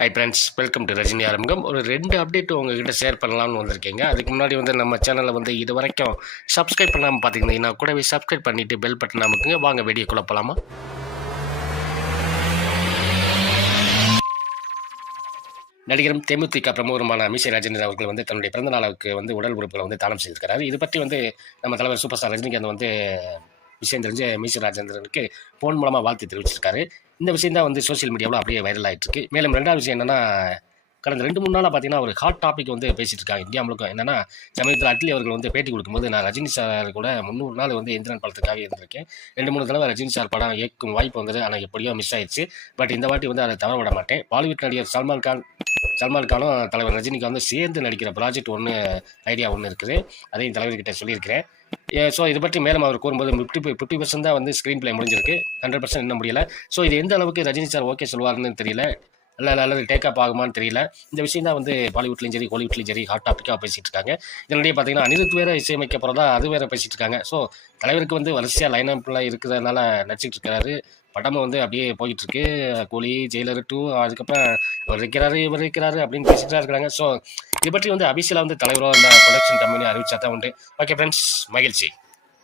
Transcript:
Hi friends welcome to Rajini ஆரம்பம் ஒரு ரெண்டு அப்டேட் உங்ககிட்ட ஷேர் பண்ணலாம்னு வந்திருக்கீங்க. அதுக்கு முன்னாடி வந்து நம்ம சேனலை வந்து இது வரைக்கும் சப்ஸ்கிரைப் பண்ணாமல் பார்த்தீங்கன்னா கூடவே சப்ஸ்கிரைப் பண்ணிவிட்டு பெல் பட்டன் நமக்குங்க வாங்க வெடியை போகலாமா நடிகரும் தேமுதிக பிரமுகருமான அமிஷை ராஜேந்திரன் அவர்கள் வந்து தன்னுடைய பிறந்த நாளுக்கு வந்து உடல் உறுப்புகளை வந்து தானம் செய்திருக்கிறார். இது பற்றி வந்து நம்ம தலைவர் சூப்பர் ஸ்டார் ரஜினிகாந்த் வந்து விஷயம் தெரிஞ்சு மீச ராஜேந்திரனுக்கு ஃபோன் மூலமாக வாழ்த்து தெரிவிச்சிருக்காரு. இந்த விஷயம் தான் வந்து சோஷியல் மீடியாவில் அப்படியே வைரல் ஆகிட்டுருக்கு மேலும் ரெண்டாவது விஷயம் என்னன்னா கடந்த ரெண்டு மூணு நாளாக பார்த்தீங்கன்னா ஒரு ஹாட் டாபிக் வந்து பேசிட்டு இருக்காங்க. இந்தியா முழுக்க என்னன்னா சமீபத்தில் அட்லி அவர்கள் வந்து பேட்டி கொடுக்கும்போது நான் ரஜினி சார் கூட முந்நூறு நாள் வந்து இந்திரன் படத்துக்காக இருந்திருக்கேன். ரெண்டு மூணு தடவை ரஜினி சார் படம் இயக்கும் வாய்ப்பு வந்தது. ஆனால் எப்படியோ மிஸ் ஆயிடுச்சு. பட் இந்த வாட்டி வந்து அதை தவற விட மாட்டேன். பாலிவுட் நடிகர் சல்மான் கான் சல்மான் கானும் தலைவர் ரஜினிகாந்தும் வந்து சேர்ந்து நடிக்கிற ப்ராஜெக்ட் ஒன்று ஐடியா ஒன்று இருக்குது. அதையும் தலைவர்கிட்ட சொல்லியிருக்கிறேன். ஸோ இது பற்றி மேலும் அவர் கூறும்போது ஃபிஃப்டி ஃபிஃப்டி பர்சன்ட் தான் வந்து ஸ்க்ரீன் பிளே முடிஞ்சிருக்கு. ஹண்ட்ரட் பர்சன்ட் இன்னும் முடியல. ஸோ இது எந்த அளவுக்கு ரஜினி சார் ஓகே சொல்லுவாருன்னு தெரியல. நல்லது டேக் அப் ஆகுமான்னு தெரியல. இந்த விஷயம் தான் வந்து பாலிவுட்லையும் சரி ஹாலிவுட்லையும் சரி ஹாட் டாப்பிக்காக பேசிட்டு இருக்காங்க. இதனிடையே பார்த்தீங்கன்னா அனிருத் வேற இசையமைக்க போகிறதா அது வேற பேசிட்டு இருக்காங்க. ஸோ தலைவருக்கு வந்து வரிசையாக லைன் அப்லாம் இருக்கிறதுனால நடிச்சிட்டு இருக்கிறாரு படமும் வந்து அப்படியே போயிட்டு இருக்கு. கூலி ஜெயிலர் டூ அதுக்கப்புறம் இவர் இருக்கிறாரு இவர் இருக்கிறாரு அப்படின்னு பேசிட்டு தான் இருக்கிறாங்க. ஸோ இது பற்றி வந்து அபிஷியலாக வந்து தலைவரோ இந்த ப்ரொடக்ஷன் கம்பெனி அறிவிச்சா தான் உண்டு. ஓகே ஃப்ரெண்ட்ஸ் மகிழ்ச்சி.